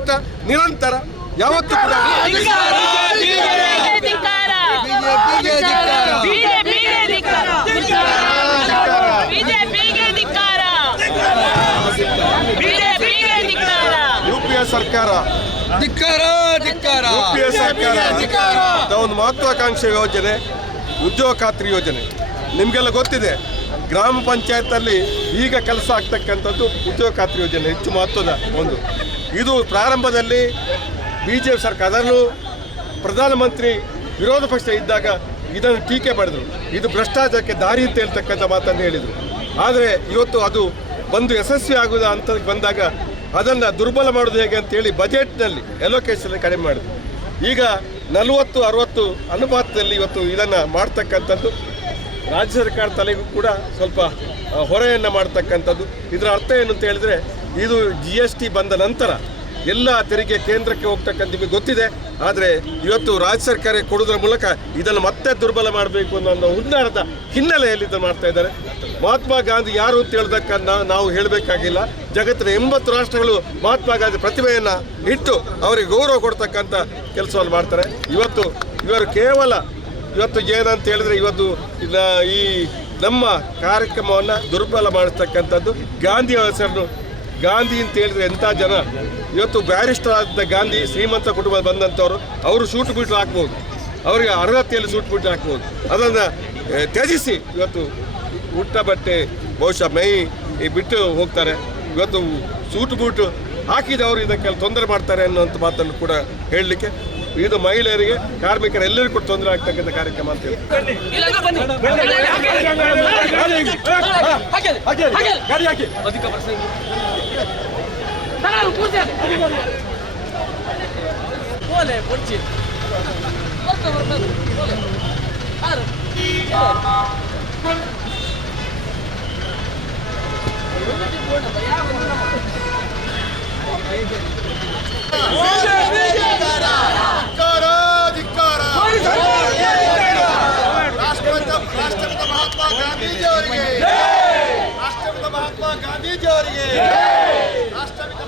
ಹೋರಾಟ ನಿರಂತರ ಯಾವತ್ತೂ ಕೂಡ ಯುಪಿಎ ಸರ್ಕಾರ ಒಂದು ಮಹತ್ವಾಕಾಂಕ್ಷೆ ಯೋಜನೆ ಉದ್ಯೋಗ ಖಾತ್ರಿ ಯೋಜನೆ ನಿಮಗೆಲ್ಲ ಗೊತ್ತಿದೆ. ಗ್ರಾಮ ಪಂಚಾಯತಲ್ಲಿ ಈಗ ಕೆಲಸ ಆಗ್ತಕ್ಕಂಥದ್ದು ಉದ್ಯೋಗ ಖಾತ್ರಿ ಯೋಜನೆ ಹೆಚ್ಚು ಮಹತ್ವದ ಒಂದು. ಇದು ಪ್ರಾರಂಭದಲ್ಲಿ BJP ಸರ್ಕಾರ, ಅದರಲ್ಲೂ ಪ್ರಧಾನಮಂತ್ರಿ ವಿರೋಧ ಪಕ್ಷ ಇದ್ದಾಗ ಇದನ್ನು ಟೀಕೆ ಮಾಡಿದರು. ಇದು ಭ್ರಷ್ಟಾಚಾರಕ್ಕೆ ದಾರಿ ಅಂತ ಹೇಳ್ತಕ್ಕಂಥ ಮಾತನ್ನು ಹೇಳಿದರು. ಆದರೆ ಇವತ್ತು ಅದು ಬಂದು ಯಶಸ್ವಿ ಆಗುವ ಹಂತಕ್ಕೆ ಬಂದಾಗ ಅದನ್ನು ದುರ್ಬಲ ಮಾಡೋದು ಹೇಗೆ ಅಂತೇಳಿ ಬಜೆಟ್ನಲ್ಲಿ ಅಲೋಕೇಶನ್ ಕಡಿಮೆ ಮಾಡಿದ್ರು. ಈಗ 40-60 ಅನುಪಾತದಲ್ಲಿ ಇವತ್ತು ಇದನ್ನು ಮಾಡ್ತಕ್ಕಂಥದ್ದು ರಾಜ್ಯ ಸರ್ಕಾರ ತಲೆಗೂ ಕೂಡ ಸ್ವಲ್ಪ ಹೊರೆಯನ್ನು ಮಾಡ್ತಕ್ಕಂಥದ್ದು. ಇದರ ಅರ್ಥ ಏನು ಅಂತ ಹೇಳಿದ್ರೆ, ಇದು GST ಬಂದ ನಂತರ ಎಲ್ಲ ತೆರಿಗೆ ಕೇಂದ್ರಕ್ಕೆ ಹೋಗ್ತಕ್ಕಂಥ ನಿಮಗೆ ಗೊತ್ತಿದೆ. ಆದರೆ ಇವತ್ತು ರಾಜ್ಯ ಸರ್ಕಾರ ಕೊಡೋದ್ರ ಮೂಲಕ ಇದನ್ನು ಮತ್ತೆ ದುರ್ಬಲ ಮಾಡಬೇಕು ಅನ್ನೋ ಹುನ್ನಾರದ ಹಿನ್ನೆಲೆಯಲ್ಲಿ ಇದನ್ನು ಮಾಡ್ತಾ ಇದ್ದಾರೆ. ಮಹಾತ್ಮ ಗಾಂಧಿ ಯಾರು ಅಂತ ಹೇಳಿದಕ್ಕೆ ನಾವು ಹೇಳಬೇಕಾಗಿಲ್ಲ. ಜಗತ್ತಿನ 80 ರಾಷ್ಟ್ರಗಳು ಮಹಾತ್ಮ ಗಾಂಧಿ ಪ್ರತಿಮೆಯನ್ನು ಇಟ್ಟು ಅವರಿಗೆ ಗೌರವ ಕೊಡ್ತಕ್ಕಂಥ ಕೆಲಸವನ್ನು ಮಾಡ್ತಾರೆ. ಇವತ್ತು ಇವರು ಕೇವಲ ಏನಂತ ಹೇಳಿದ್ರೆ, ಇವತ್ತು ಈ ನಮ್ಮ ಕಾರ್ಯಕ್ರಮವನ್ನು ದುರ್ಬಲ ಮಾಡಿಸ್ತಕ್ಕಂಥದ್ದು. ಗಾಂಧಿ ಹೆಸರನ್ನು ಗಾಂಧಿ ಅಂತ ಹೇಳಿದ್ರೆ ಎಂಥ ಜನ, ಇವತ್ತು ಬ್ಯಾರಿಸ್ಟರ್ ಆದ ಗಾಂಧಿ ಶ್ರೀಮಂತ ಕುಟುಂಬ ಬಂದಂಥವ್ರು, ಅವರು ಸೂಟು ಬೂಟು ಹಾಕ್ಬೋದು, ಅವರಿಗೆ ಅರ್ಹತೆಯಲ್ಲಿ ಸೂಟು ಬೂಟು ಹಾಕ್ಬೋದು. ಅದನ್ನು ತ್ಯಜಿಸಿ ಇವತ್ತು ಊಟ ಬಟ್ಟೆ ಬಹುಶಃ ಮೈ ಬಿಟ್ಟು ಹೋಗ್ತಾರೆ. ಇವತ್ತು ಸೂಟು ಬೂಟು ಹಾಕಿದವರು ಇದಕ್ಕೆ ತೊಂದರೆ ಮಾಡ್ತಾರೆ ಅನ್ನೋಂಥ ಮಾತನ್ನು ಕೂಡ ಹೇಳಲಿಕ್ಕೆ, ಇದು ಮಹಿಳೆಯರಿಗೆ, ಕಾರ್ಮಿಕರು ಎಲ್ಲರಿಗೂ ಕೂಡ ತೊಂದರೆ ಆಗ್ತಕ್ಕಂಥ ಕಾರ್ಯಕ್ರಮ ಅಂತ ಹೇಳಿ ರಾಷ್ಟ್ರಪಿತ ಮಹಾತ್ಮ ಗಾಂಧೀಜಿ ಅವರಿಗೆ, ರಾಷ್ಟ್ರಪಿತ ಮಹಾತ್ಮ ಗಾಂಧೀಜಿ ಅವರಿಗೆ, ರಾಷ್ಟ್ರಪಿತ